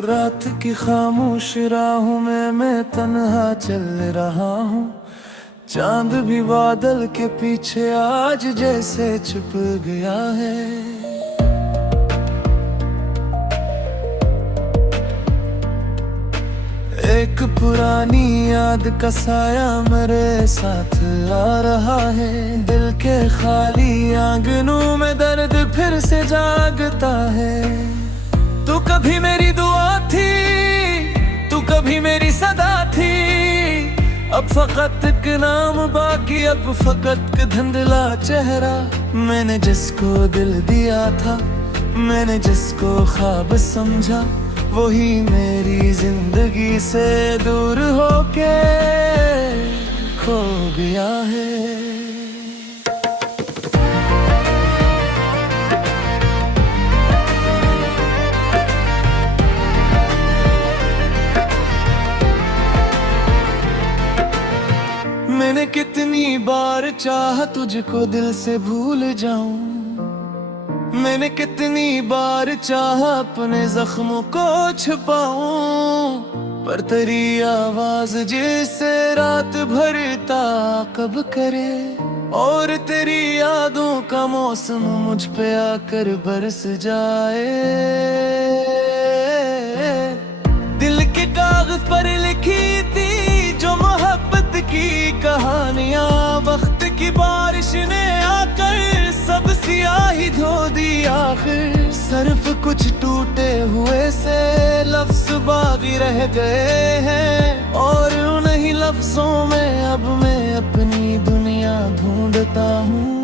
रात की खामोश राहों में मैं तन्हा चल रहा हूँ। चांद भी बादल के पीछे आज जैसे छुप गया है। एक पुरानी याद का साया मेरे साथ आ रहा है। दिल के खाली आंगनों में दर्द फिर से जागता है। तू कभी मेरी दुआ थी, तू कभी मेरी सदा थी। अब फकत एक नाम बाकी, अब फकत एक धुंधला चेहरा। मैंने जिसको दिल दिया था, मैंने जिसको ख्वाब समझा, वही मेरी जिंदगी से दूर होके खो गया है। मैंने कितनी बार चाहा तुझको दिल से भूल जाऊं। मैंने कितनी बार चाहा अपने जख्मों को छुपाऊं। पर तेरी आवाज जिसे रात भर ताक़ब करे, और तेरी यादों का मौसम मुझ पे आकर बरस जाए। दिल के कागज पर लिखी थी जो मोहब्बत की कहानियां, वक्त की बारिश ने आकर सब सियाही धो दी आखिर। सिर्फ कुछ टूटे हुए से लफ्ज बाकी रह गए हैं, और उन्हीं लफ्जों में अब मैं अपनी दुनिया ढूंढता हूँ।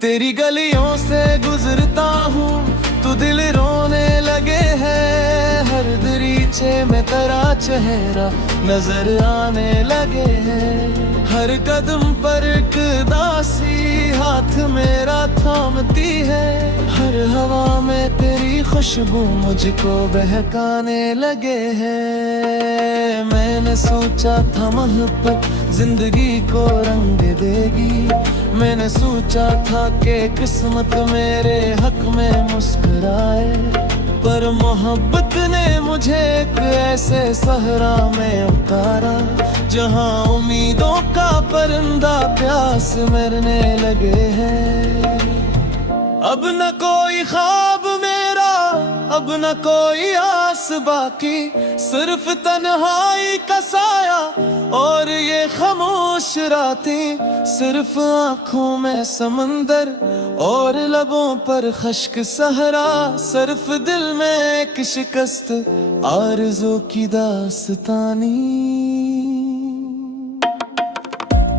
तेरी गलियों से गुजरता हूँ, तू दिल रोने लगे है। हर दरीचे में तेरा चेहरा नजर आने लगे हैं। हर कदम पर एक दासी हाथ मेरा थामती है। हर हवा में तेरी खुशबू मुझको बहकाने लगे हैं। मैंने सोचा था मोहब्बत जिंदगी को रंग देगी। मैंने सोचा था कि किस्मत मेरे हक में मुस्कुराए, पर मोहब्बत ने मुझे एक ऐसे सहरा में उतारा, जहां उम्मीदों का परिंदा प्यास मरने लगे हैं। अब न कोई ख्वाब मेरा, अब न कोई आस बाकी, सिर्फ तन्हाई का साया और ये खामोश रातें। सिर्फ आँखों में समंदर और लबों पर खश्क सहरा। सिर्फ दिल में एक शिकस्त आरज़ू की दास्तानी।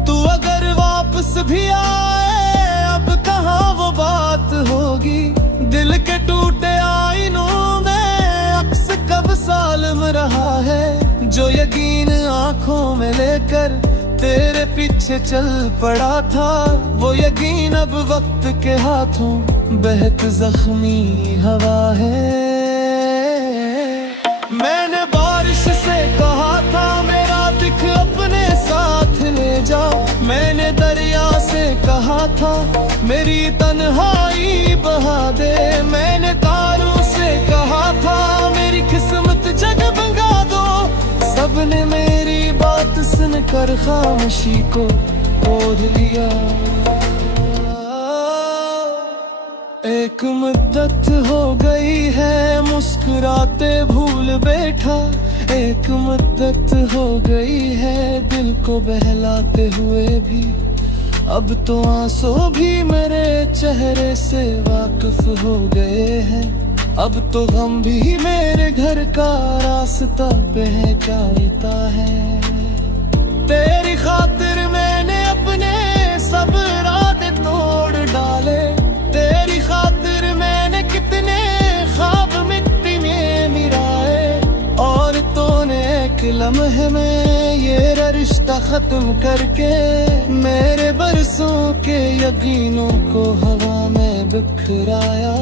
तू अगर वापस भी आए, अब कहाँ वो बात होगी। दिल के टूटे आईनों में अक्स कब सालम रहा है, जो यकीन आंखों में लेकर तेरे पीछे चल पड़ा था। वो यकीन अब वक्त के हाथों बहत जख्मी हवा है। मैंने बारिश से कहा था मेरा दिख अपने साथ ले जा। मैंने दरिया से कहा था मेरी तन्हाई बहा दे। मैंने तारों से कहा था मेरी किस्मत जगमगा दो। सबने मेरी बात सुनकर खामोशी को ओढ़ लिया। एक मुद्दत हो गई है मुस्कुराते भूल बैठा। एक मुद्दत हो गई है दिल को बहलाते हुए भी। अब तो आंसू भी मेरे चेहरे से वाकिफ हो गए हैं। अब तो गम भी मेरे घर का रास्ता पहचानता है। तेरी खातिर मैंने अपने सब इरादे तोड़ डाले। तेरी खातिर मैंने कितने ख्वाब मिट्टी में मिलाए, और तूने एक लम्हे में ये रिश्ता खत्म करके मेरे बरसों के यकीनों को हवा में बिखराया।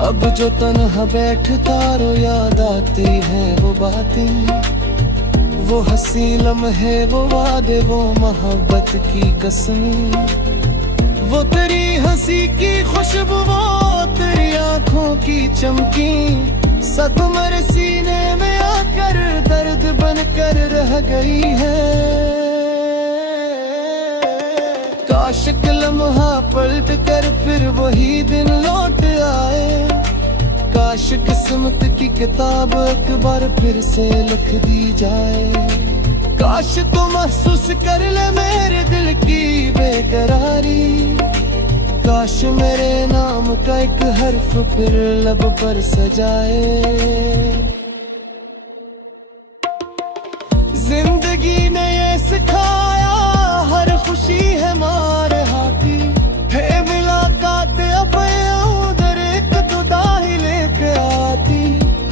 अब जो तन्हा बैठता रो याद आती है वो बातें, वो हंसी लम्हे, वो वादे, वो मोहब्बत की कसमें, वो तेरी हंसी की खुशबू, वो तेरी आंखों की चमकी, सदमे सीने में आकर दर्द बनकर रह गई है। काश के लम्हा पलट कर फिर वही दिन लौट आए, काश किस्मत की किताब एक बार फिर से लिख दी जाए। काश तू महसूस कर ले मेरे दिल की बेकरारी, काश मेरे नाम का एक हर्फ फिर लब पर सजाए। जिंदगी ने ये सिखाया हर खुशी है मार हाथी, है मुलाकात अब उधर एक जुदा ही लेके आती,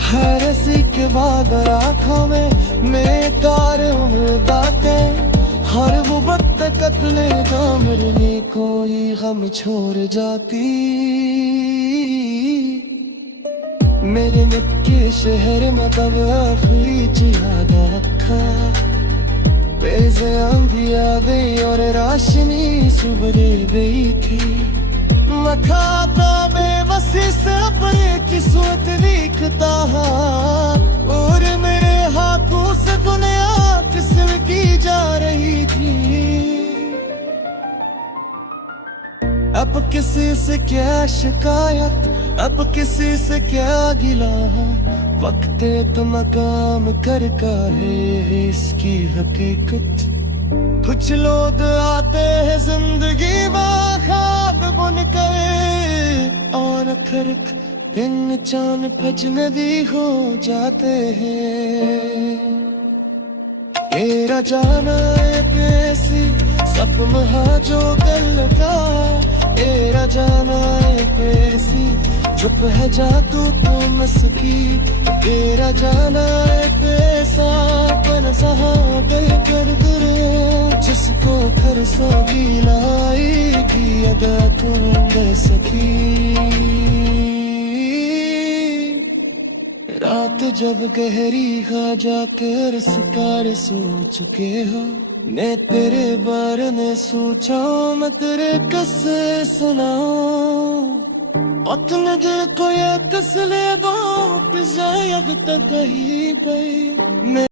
हर हंसी के बाद आँखों में कार उम्मीदें, हर वो वक्त कत्ले जामरने कोई गम छोड़ जाती। मेरे निक्के शहर में तब आखिरी जिहाद रखा, बेज़े आंधिया वे और राशनी सुबरे गई थी, मखाता बेबसी से अपने किस्मत लिखता और मेरे हाथों से दुनिया किस्म की जा रही थी। अब किसी से क्या शिकायत, अब किसी से क्या गिला, वक्त तो मकाम कर का है इसकी हकीकत। कुछ लोग आते हैं जिंदगी में ख्वाब बुन कर और फिर दिन चांद अजनबी हो जाते हैं। तेरा जाना है कैसी सब महा जो कल का, तेरा जाना है कैसी चुप है जा तू तो मस्की, तेरा जाना है कैसा बन सहा दिल कर दुरे, जिसको घर सो भी लाएगी अदा तुम सकी। रात जब गहरी खा जाकर सितारे सो चुके हो, मैं तेरे बारे में सोचा मैं तेरे किस्से सुनाऊं, अपने दिल को ये तसल्ली दो कि शायद तक कहीं पे